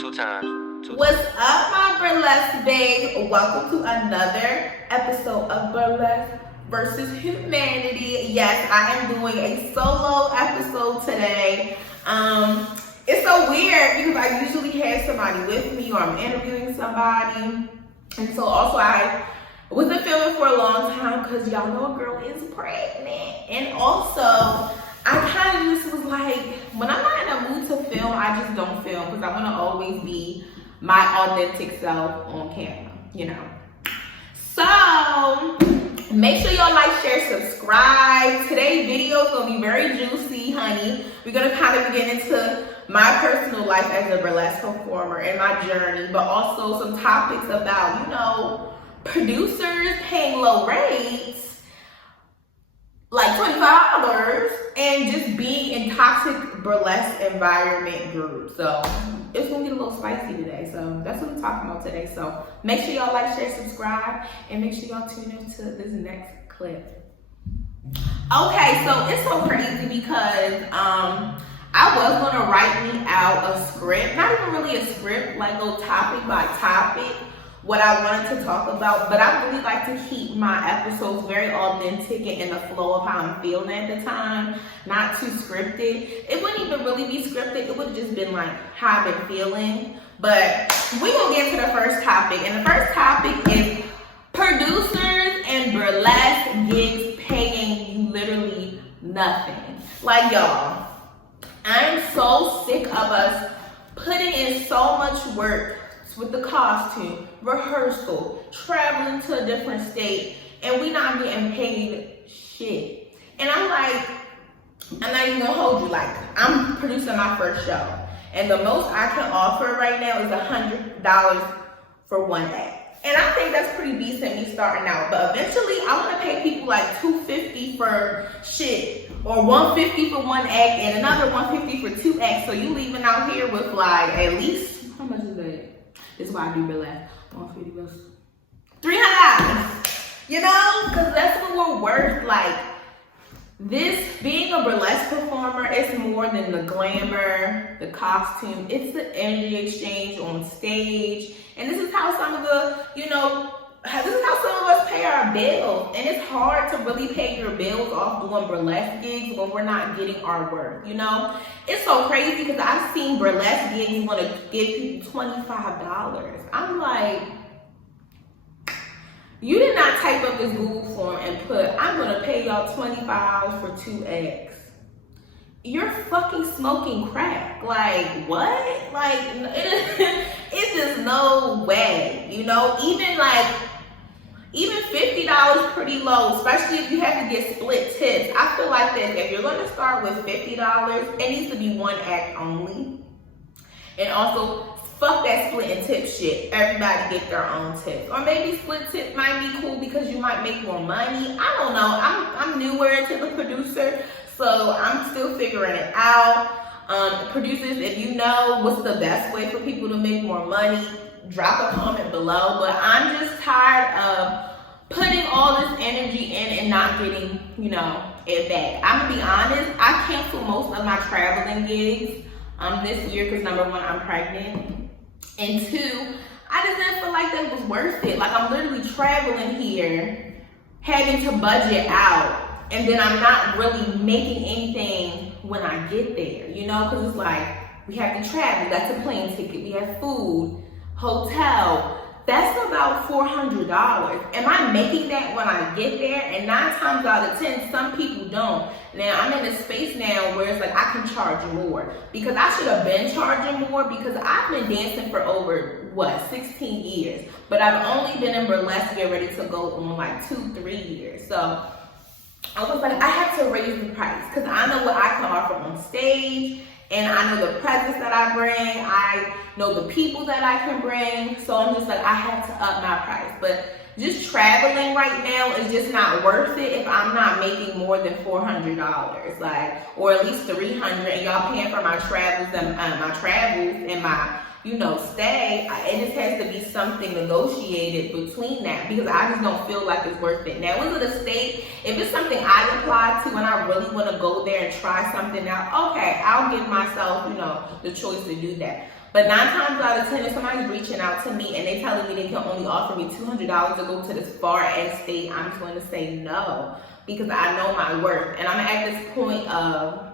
Two times. What's up, my burlesque babes? Welcome to another episode of Burlesque versus Humanity. Yes, I am doing a solo episode today. It's so weird because I usually have somebody with me or I'm interviewing somebody. And so also I wasn't filming for a long time because y'all know a girl is pregnant. And also, I kind of just was like, when I'm not in a mood to film, I just don't film because I want to always be my authentic self on camera, you know. So, make sure y'all like, share, subscribe. Today's video is going to be very juicy, honey. We're going to kind of get into my personal life as a burlesque performer and my journey, but also some topics about, you know, producers paying low rates, like $25, and just being in toxic burlesque environment groups. So it's gonna get a little spicy today. So that's what we're talking about today. So make sure y'all like, share, subscribe, and make sure y'all tune into this next clip. Okay, so it's so crazy because I was gonna write me out a script, not even really a script, like go topic by topic, what I wanted to talk about, but I really like to keep my episodes very authentic and in the flow of how I'm feeling at the time, not too scripted. It wouldn't even really be scripted, it would have just been like how I've been feeling. But we gonna get to the first topic, and the first topic is producers and burlesque gigs paying you literally nothing. Like, y'all, I'm so sick of us putting in so much work with the costume, rehearsal, traveling to a different state, and we not getting paid shit. And I'm like, I'm not even gonna hold you, like, I'm producing my first show, and the most I can offer right now is $100 for one act. And I think that's pretty decent me starting out, but eventually I wanna pay people like $250 for shit, or $150 for one act, and another $150 for two acts, so you leaving out here with like, at least, how much is that? This is why I do burlesque. 150 plus $300. You know, because that's what we're worth. Like, this being a burlesque performer, it's more than the glamour, the costume. It's the energy exchange on stage. And this is how some of the, you know, this is how some of us pay our bills. And it's hard to really pay your bills off doing burlesque gigs when we're not getting our worth, you know? It's so crazy because I've seen burlesque gigs want to give people $25. I'm like, you did not type up this Google form and put, I'm gonna pay y'all $25 for two eggs. You're fucking smoking crack. Like, what? Like, it's just no way, you know? Even $50 pretty low, especially if you have to get split tips. I feel like that if you're gonna start with $50, it needs to be one act only. And also, fuck that split and tip shit. Everybody get their own tips. Or maybe split tip might be cool because you might make more money. I don't know. I'm newer to the producer, so I'm still figuring it out. Producers, if you know what's the best way for people to make more money, drop a comment below. But I'm just tired of putting all this energy in and not getting, you know, it back. I'm gonna be honest, I canceled most of my traveling gigs this year because number one, I'm pregnant, and two, I just didn't feel like that was worth it. Like, I'm literally traveling here, having to budget out, and then I'm not really making anything when I get there, you know, because it's like, we have to travel, that's a plane ticket, we have food, hotel, that's about $400. Am I making that when I get there? And 9 times out of 10, some people don't. Now, I'm in a space now where it's like I can charge more, because I should have been charging more because I've been dancing for over, 16 years. But I've only been in burlesque get ready to go on like 2-3 years. So I was like, I have to raise the price because I know what I can offer on stage, and I know the presence that I bring, I know the people that I can bring, so I'm just like, I have to up my price. But just traveling right now is just not worth it if I'm not making more than $400, like, or at least $300, and y'all paying for my travels and my you know, stay, it just has to be something negotiated between that, because I just don't feel like it's worth it. Now, is it a state? If it's something I apply to and I really want to go there and try something out, okay, I'll give myself, you know, the choice to do that. But 9 times out of 10, if somebody's reaching out to me and they telling me they can only offer me $200 to go to this far-ass state, I'm just going to say no, because I know my worth. And I'm at this point of,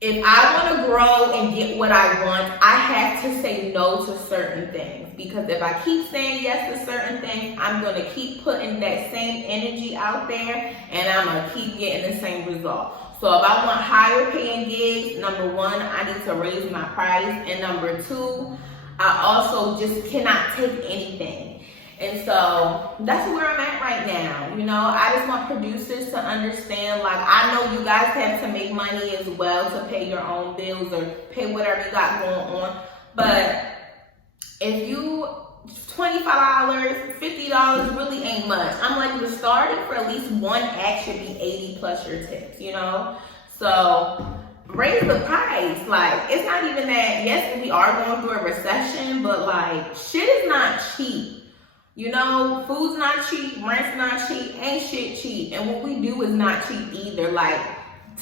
if I want to grow and get what I want, I have to say no to certain things. Because if I keep saying yes to certain things, I'm going to keep putting that same energy out there, and I'm going to keep getting the same result. So if I want higher paying gigs, number 1, I need to raise my price. And number 2, I also just cannot take anything. And so that's where I'm at right now. You know, I just want producers to understand, like, I know you guys have to make money as well to pay your own bills or pay whatever you got going on. But if you, $25, $50 really ain't much. I'm like, the starting for at least one act should be 80 plus your tips, you know? So raise the price. Like, it's not even that, yes, we are going through a recession, but like, shit is not cheap. You know, food's not cheap, rent's not cheap, ain't shit cheap. And what we do is not cheap either. Like,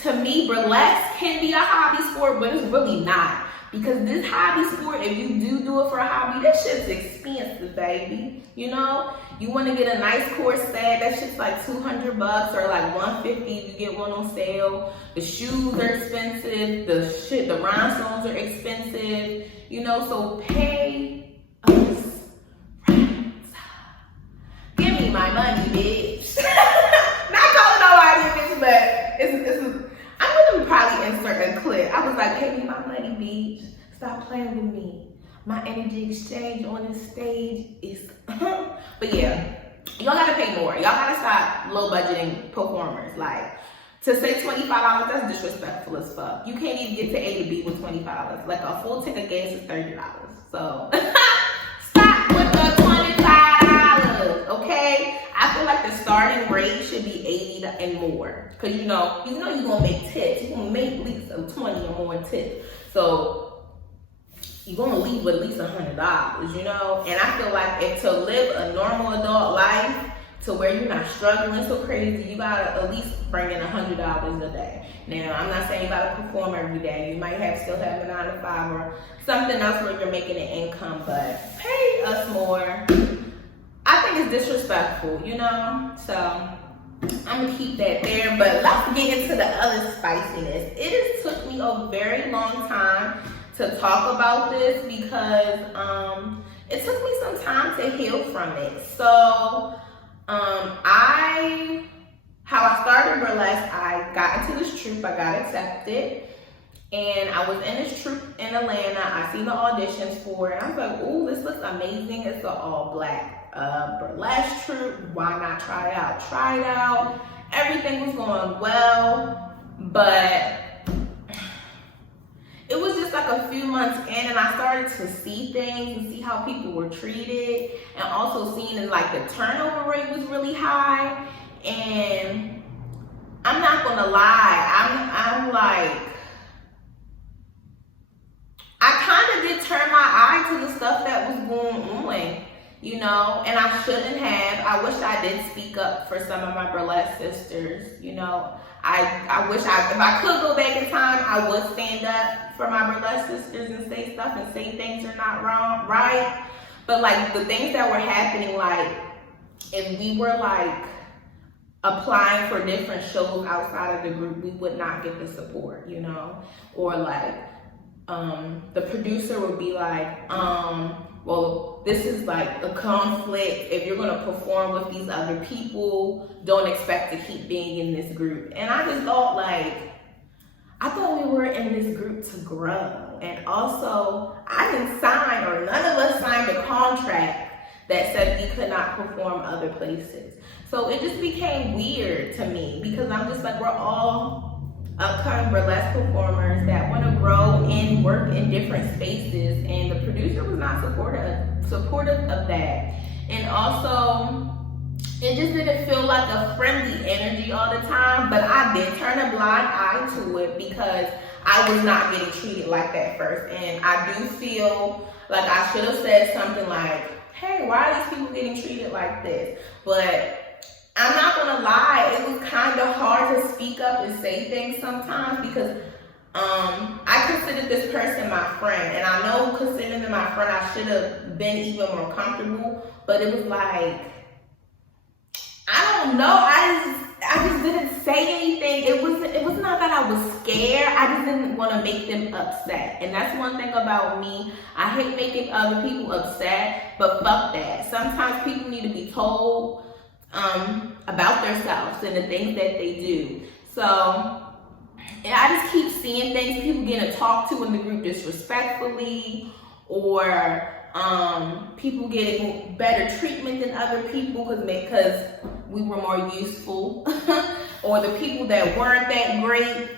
to me, burlesque can be a hobby sport, but it's really not. Because this hobby sport, if you do it for a hobby, that shit's expensive, baby. You know, you want to get a nice corset, that shit's like $200 or like $150 if you get one on sale. The shoes are expensive, the rhinestones are expensive, you know, so pay us. Give me my money, bitch. Not calling nobody bitch, but I'm gonna probably insert a clip. I was like, pay me my money, bitch. Stop playing with me. My energy exchange on this stage is, but yeah, y'all gotta pay more. Y'all gotta stop low budgeting performers. Like, to say $25, that's disrespectful as fuck. You can't even get to A to B with $25. Like, a full tank of gas is $30. So, stop with the $25, okay? I feel like the starting rate should be 80 and more. Cause you know you're gonna make tips. You're gonna make at least 20 or more tips. So you're gonna leave with at least $100, you know? And I feel like if to live a normal adult life to where you're not struggling so crazy, you gotta at least bring in $100 a day. Now, I'm not saying you gotta perform every day. You might still have a 9 to 5 or something else where you're making an income, but pay us more. I think it's disrespectful, you know? So I'm gonna keep that there, but let's get into the other spiciness. It has took me a very long time to talk about this because it took me some time to heal from it. So how I started burlesque, I got into this troupe, I got accepted, and I was in this troupe in Atlanta. I seen the auditions for it, and I was like, ooh, this looks amazing. It's an all-black burlesque troupe. Why not try it out? Try it out. Everything was going well, but it was just like a few months in, and I started to see things and see how people were treated, and also seeing that like the turnover rate was really high. And I'm not gonna lie, I'm like, I kind of did turn my eye to the stuff that was going on, you know, and I shouldn't have. I wish I did speak up for some of my burlesque sisters, you know. I wish if I could go back in time, I would stand up for my burlesque sisters and say stuff and say things are not wrong, right? But like the things that were happening, like if we were like applying for different shows outside of the group, we would not get the support, you know? Or like the producer would be like, well, this is like a conflict. If you're gonna perform with these other people, don't expect to keep being in this group. And I just thought I thought we were in this group to grow. And also, I didn't sign, or none of us signed a contract that said we could not perform other places. So it just became weird to me because I'm just like, we're all upcoming burlesque performers that want to grow and work in different spaces, and the producer was not supportive of that. And also, it just didn't feel like a friendly energy all the time, but but I did turn a blind eye to it because I was not getting treated like that first. And I do feel like I should have said something like, hey, why are these people getting treated like this? But I'm not gonna lie, it was kind of hard to speak up and say things sometimes because I considered this person my friend, and I know considering them my friend, I should have been even more comfortable, but it was like, I don't know, I just didn't say anything. It was not that I was scared, I just didn't want to make them upset. And that's one thing about me, I hate making other people upset, but fuck that. Sometimes people need to be told about themselves and the things that they do. So, and I just keep seeing things, people getting talked to in the group disrespectfully, or people getting better treatment than other people because we were more useful, or the people that weren't that great,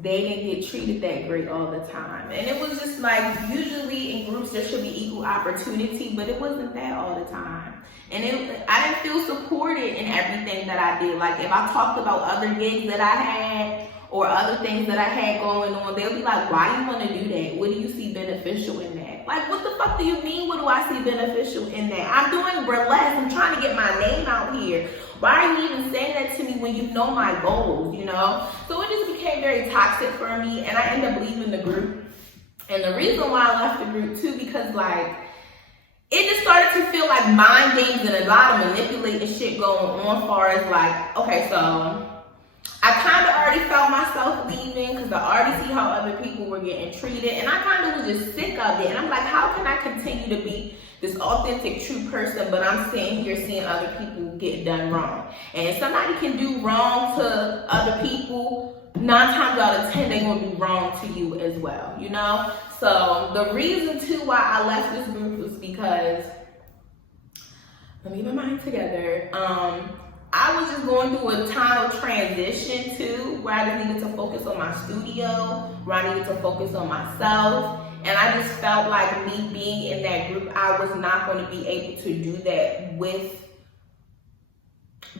they didn't get treated that great all the time. And it was just like, usually in groups there should be equal opportunity, but it wasn't that all the time. And I didn't feel supported in everything that I did. Like if I talked about other gigs that I had, or other things that I had going on, they'll be like, why you want to do that? What do you see beneficial in that? Like, what the fuck do you mean, what do I see beneficial in that? I'm doing burlesque, I'm trying to get my name out here. Why are you even saying that to me when you know my goals, you know? So it just became very toxic for me, and I ended up leaving the group. And the reason why I left the group too, because like, it just started to feel like mind games and a lot of manipulating shit going on, as far as like, okay, so I kind of already felt myself leaving because I already see how other people were getting treated, and I kind of was just sick of it. And I'm like, how can I continue to be this authentic, true person, but I'm sitting here seeing other people get done wrong? And if somebody can do wrong to other people, 9 times out of 10, they're gonna do wrong to you as well, you know? So the reason too why I left this group was because, let me get my mind together. I was just going through a time of transition too, where I just needed to focus on my studio, where I needed to focus on myself. And I just felt like me being in that group, I was not going to be able to do that with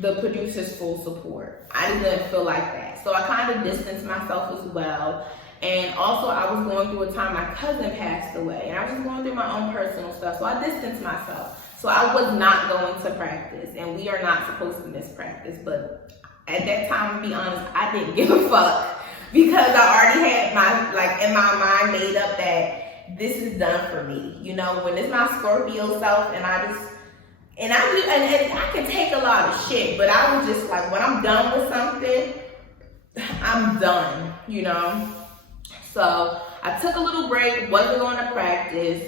the producer's full support. I didn't feel like that. So I kind of distanced myself as well. And also I was going through a time my cousin passed away, and I was just going through my own personal stuff. So I distanced myself. So I was not going to practice, and we are not supposed to miss practice. But at that time, to be honest, I didn't give a fuck because I already had my, like, in my mind made up that this is done for me. You know, when it's my Scorpio self, and I can take a lot of shit, but I was just like, when I'm done with something, I'm done, you know? So I took a little break, wasn't going to practice.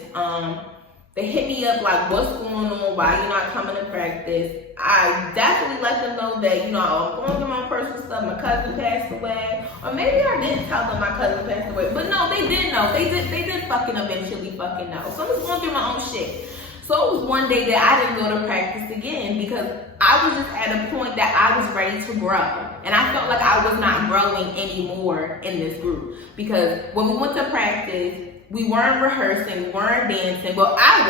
They hit me up like, what's going on? Why you not coming to practice? I definitely let them know that, you know, I'm going through my personal stuff. My cousin passed away. Or maybe I didn't tell them my cousin passed away. But no, they did know. They did fucking eventually fucking know. So I was going through my own shit. So it was one day that I didn't go to practice again because I was just at a point that I was ready to grow. And I felt like I was not growing anymore in this group. Because when we went to practice, we weren't rehearsing, we weren't dancing. Well, I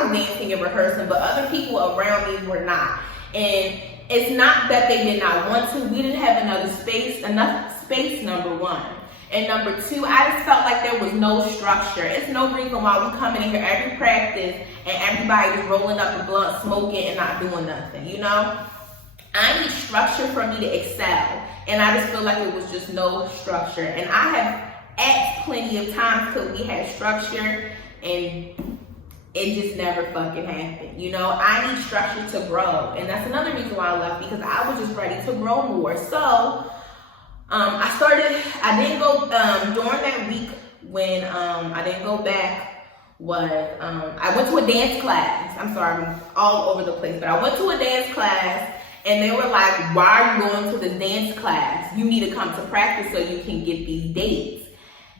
was dancing and rehearsing, but other people around me were not. And it's not that they did not want to. We didn't have enough space, number one. And number two, I just felt like there was no structure. It's no reason why we come in here every practice and everybody just rolling up the blunt, smoking, and not doing nothing, you know? I need structure for me to excel. And I just feel like it was just no structure. And I have asked plenty of times till we had structure, and it just never fucking happened. You know, I need structure to grow. And that's another reason why I left, because I was just ready to grow more. So I didn't go, during that week when I didn't go back, I went to a dance class. I'm sorry, I'm all over the place, but I went to a dance class, and they were like, why are you going to the dance class? You need to come to practice so you can get these dates.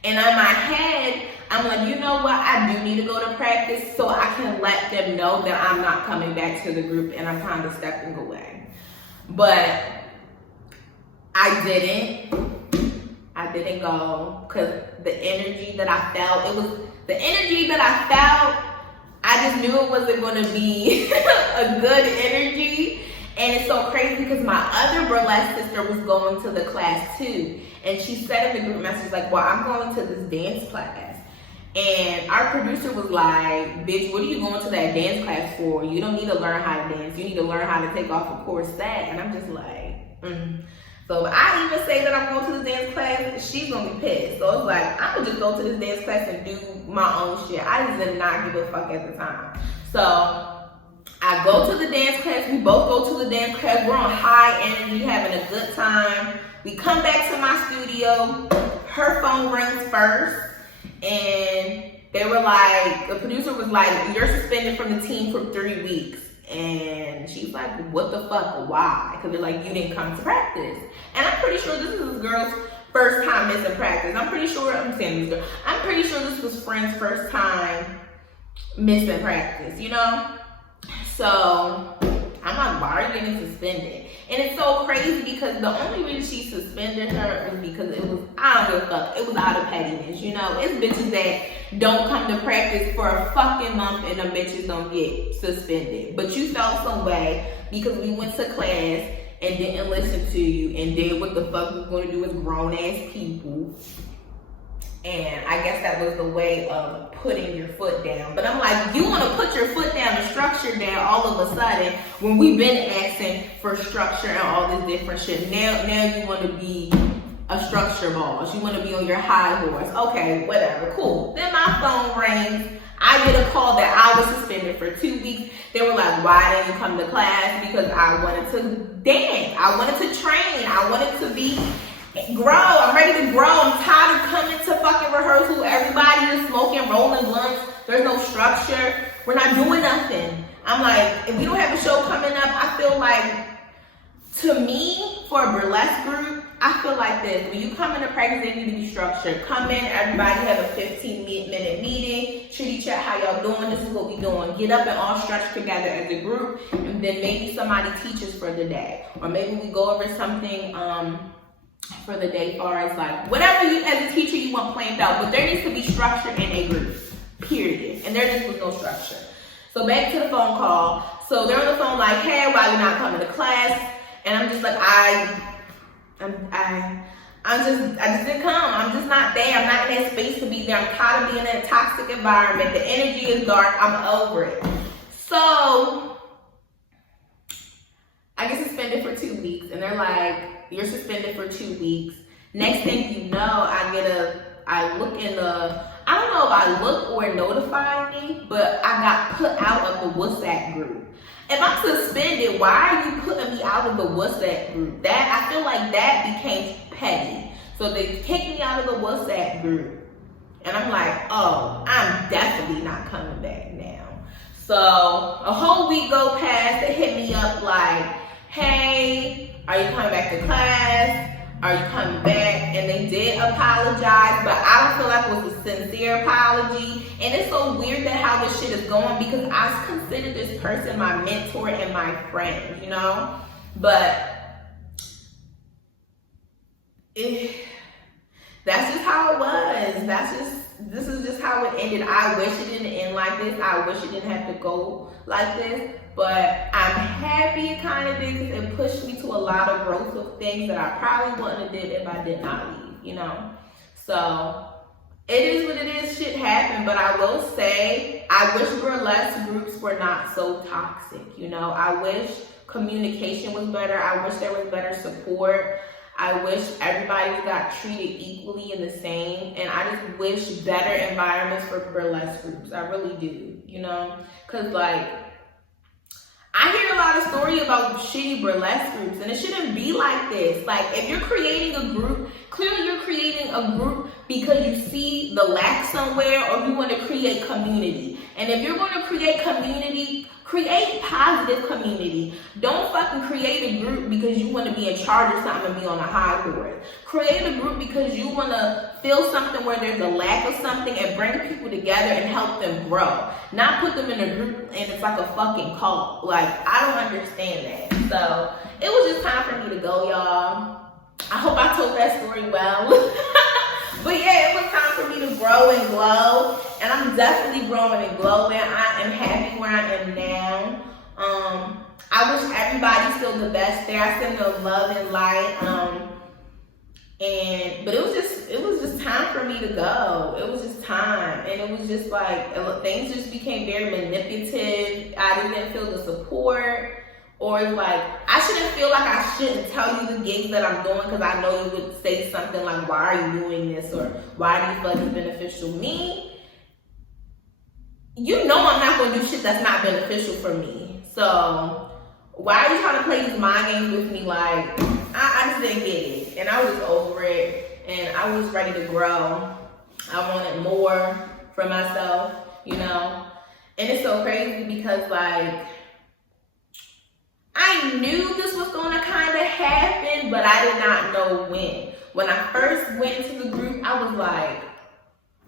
And in my head, I'm like, you know what? I do need to go to practice so I can let them know that I'm not coming back to the group and I'm kind of stepping away. But I didn't go because the energy that I felt, I just knew it wasn't going to be a good energy. And it's so crazy because my other burlesque sister was going to the class too. And she said in the group message, like, well, I'm going to this dance class. And our producer was like, bitch, what are you going to that dance class for? You don't need to learn how to dance. You need to learn how to take off a corset. And I'm just like, So if I even say that I'm going to this dance class, she's going to be pissed. So it's like, I'm going to just go to this dance class and do my own shit. I just did not give a fuck at the time. So I go to the dance class. We both go to the dance class. We're on high energy, having a good time. We come back to my studio. Her phone rings first. And they were like, the producer was like, you're suspended from the team for 3 weeks. And she's like, what the fuck, why? Because they're like, you didn't come to practice. And I'm pretty sure this is this girl's first time missing practice. I'm pretty sure this was friend's first time missing practice, you know? So I'm like, why are you getting suspended? And it's so crazy because the only reason she suspended her was because it was, I don't give a fuck, it was out of pettiness, you know? It's bitches that don't come to practice for a fucking month and them bitches don't get suspended. But you felt some way because we went to class and didn't listen to you and did what the fuck we were going to do as grown-ass people. And I guess that was the way of putting your foot down. But I'm like, you want to put your foot down and structure down all of a sudden when we've been asking for structure and all this different shit. Now you want to be a structure boss. You want to be on your high horse. Okay, whatever, cool. Then my phone rings. I get a call that I was suspended for 2 weeks. They were like, why didn't you come to class? Because I wanted to dance. I wanted to train. I wanted to grow. I'm ready to grow. I'm tired of coming to fucking rehearsal. Everybody is smoking, rolling blunts. There's no structure. We're not doing nothing. I'm like, if we don't have a show coming up, I feel like, to me, for a burlesque group, I feel like this. When you come into practice, they need to be structured. Come in, everybody have a 15-minute meeting. Chitty chat, how y'all doing? This is what we doing. Get up and all stretch together as a group. And then maybe somebody teaches for the day. Or maybe we go over something, for the day, far as like whatever you as a teacher you want planned out, but there needs to be structure in a group, period. And there just was no structure. So back to the phone call. So they're on the phone like, hey, why you not coming to class? And I'm just like, I just didn't come. I'm just not there. I'm not in that space to be there. I'm tired of being in a toxic environment. The energy is dark. I'm over it. So I get suspended for 2 weeks, and they're like, you're suspended for 2 weeks. Next thing you know, I look in the, I don't know if I look or notify me, but I got put out of the WhatsApp group. If I'm suspended, why are you putting me out of the WhatsApp group? That, I feel like that became petty. So they take me out of the WhatsApp group. And I'm like, oh, I'm definitely not coming back now. So a whole week go past, they hit me up like, hey, are you coming back to class? Are you coming back? And they did apologize, but I don't feel like it was a sincere apology. And it's so weird that how this shit is going because I consider this person my mentor and my friend, you know? But that's just how it was. This is just how it ended. I wish it didn't end like this. I wish it didn't have to go like this. But I'm happy it kind of did because it pushed me to a lot of growth of things that I probably wouldn't have did if I did not leave, you know? So it is what it is. Shit happened. But I will say, I wish burlesque groups were not so toxic, you know? I wish communication was better. I wish there was better support. I wish everybody got treated equally and the same. And I just wish better environments for burlesque groups. I really do, you know? Because, like, I hear a lot of stories about shitty burlesque groups, and it shouldn't be like this. Like, if you're creating a group, clearly you're creating a group because you see the lack somewhere or you want to create community. And if you're going to create community, create positive community. Don't fucking create a group because you want to be in charge of something and be on a high horse. Create a group because you want to feel something where there's a lack of something and bring people together and help them grow. Not put them in a group and it's like a fucking cult. Like, I don't understand that. So, it was just time for me to go, y'all. I hope I told that story well. But yeah, it was time for me to grow and glow. And I'm definitely growing and glowing. I am happy where I am now. I wish everybody still the best there. I send them love and light. But it was just time for me to go. It was just time. And it was just like, things just became very manipulative. I didn't feel the support. Or it's like, I shouldn't feel like I shouldn't tell you the gigs that I'm doing because I know you would say something like, why are you doing this? Or why do you feel like it's beneficial? Me, you know I'm not going to do shit that's not beneficial for me. So why are you trying to play these mind games with me? Like, I just didn't get it. And I was over it. And I was ready to grow. I wanted more for myself, you know? And it's so crazy because, like, I knew this was going to kind of happen, but I did not know when. When I first went into the group, I was like,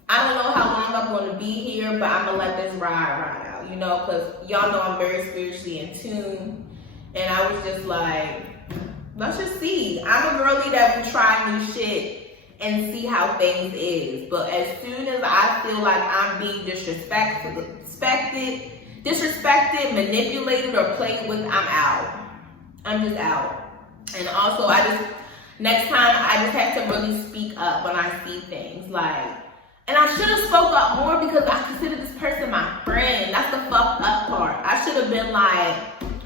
I don't know how long I'm going to be here, but I'm going to let this ride out, you know? Because y'all know I'm very spiritually in tune. And I was just like, let's just see. I'm a girlie that will try new shit and see how things is. But as soon as I feel like I'm being disrespected, manipulated, or played with, I'm out. I'm just out. And also, next time, I just have to really speak up when I see things. Like, and I should have spoke up more because I consider this person my friend. That's the fucked up part. I should have been like,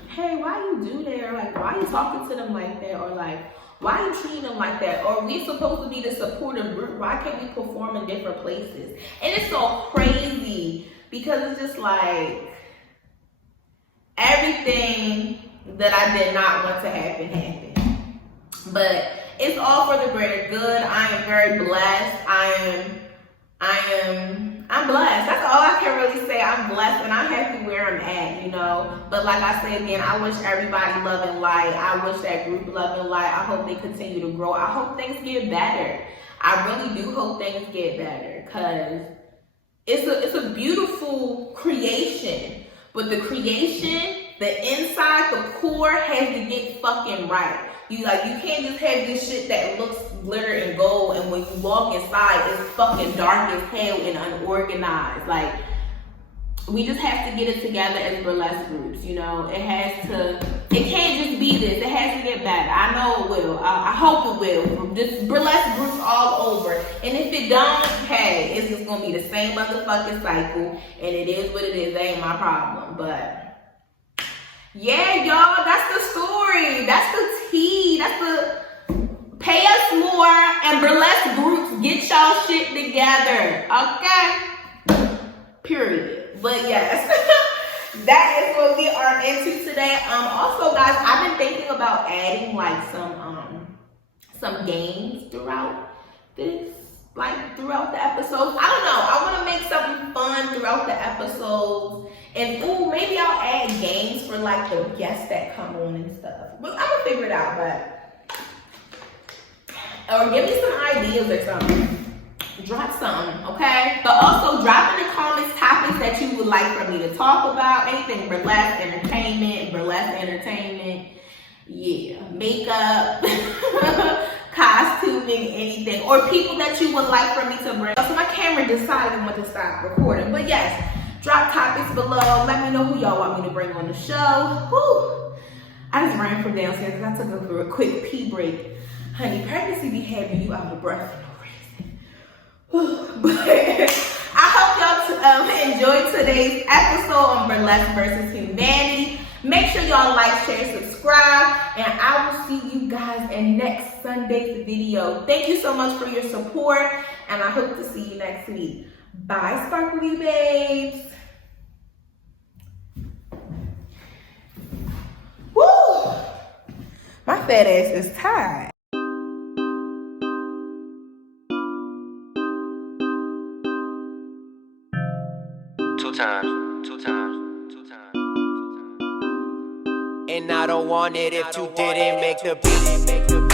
hey, why you do that? Or like, why you talking to them like that? Or like, why you treating them like that? Or we supposed to be the supportive group. Why can't we perform in different places? And it's so crazy because it's just like, everything that I did not want to happen happened. But it's all for the greater good. I am very blessed. I'm blessed. That's all I can really say. I'm blessed and I'm happy where I'm at, you know. But like I said again, I wish everybody love and light. I wish that group love and light. I hope they continue to grow. I hope things get better. I really do hope things get better because it's a beautiful creation. But the creation, the inside, the core has to get fucking right. You can't just have this shit that looks glitter and gold, and when you walk inside, it's fucking dark as hell and unorganized. Like, we just have to get it together as burlesque groups, you know? It can't just be this. It has to get better. I know it will. I hope it will. This burlesque groups all over. And if it don't, hey, it's just gonna be the same motherfucking cycle, and it is what it is. That ain't my problem. But yeah, y'all, that's the story. That's the tea. That's the pay us more and burlesque groups get y'all shit together. Okay? Period. But yes, that is what we are into today. Also, guys, I've been thinking about adding like some games throughout this, like throughout the episodes. I don't know. I want to make something fun throughout the episodes. And maybe I'll add games for like the guests that come on and stuff. But I'm gonna figure it out, or give me some ideas or something. Drop something, okay? But also drop in the comments topics that you would like for me to talk about. Anything burlesque entertainment, yeah, makeup, costuming, anything. Or people that you would like for me to bring. So my camera decided when to stop recording. But yes, drop topics below. Let me know who y'all want me to bring on the show. Whew. I just ran from downstairs because I took a quick pee break. Honey, pregnancy be having you out of breath for no reason. But I hope y'all enjoyed today's episode on Burlesque vs. Humanity. Make sure y'all like, share, subscribe, and I will see you guys in next Sunday's video. Thank you so much for your support, and I hope to see you next week. Bye, sparkly babes. Woo! My fat ass is tired. Two times. And I don't want it if you didn't make the beat.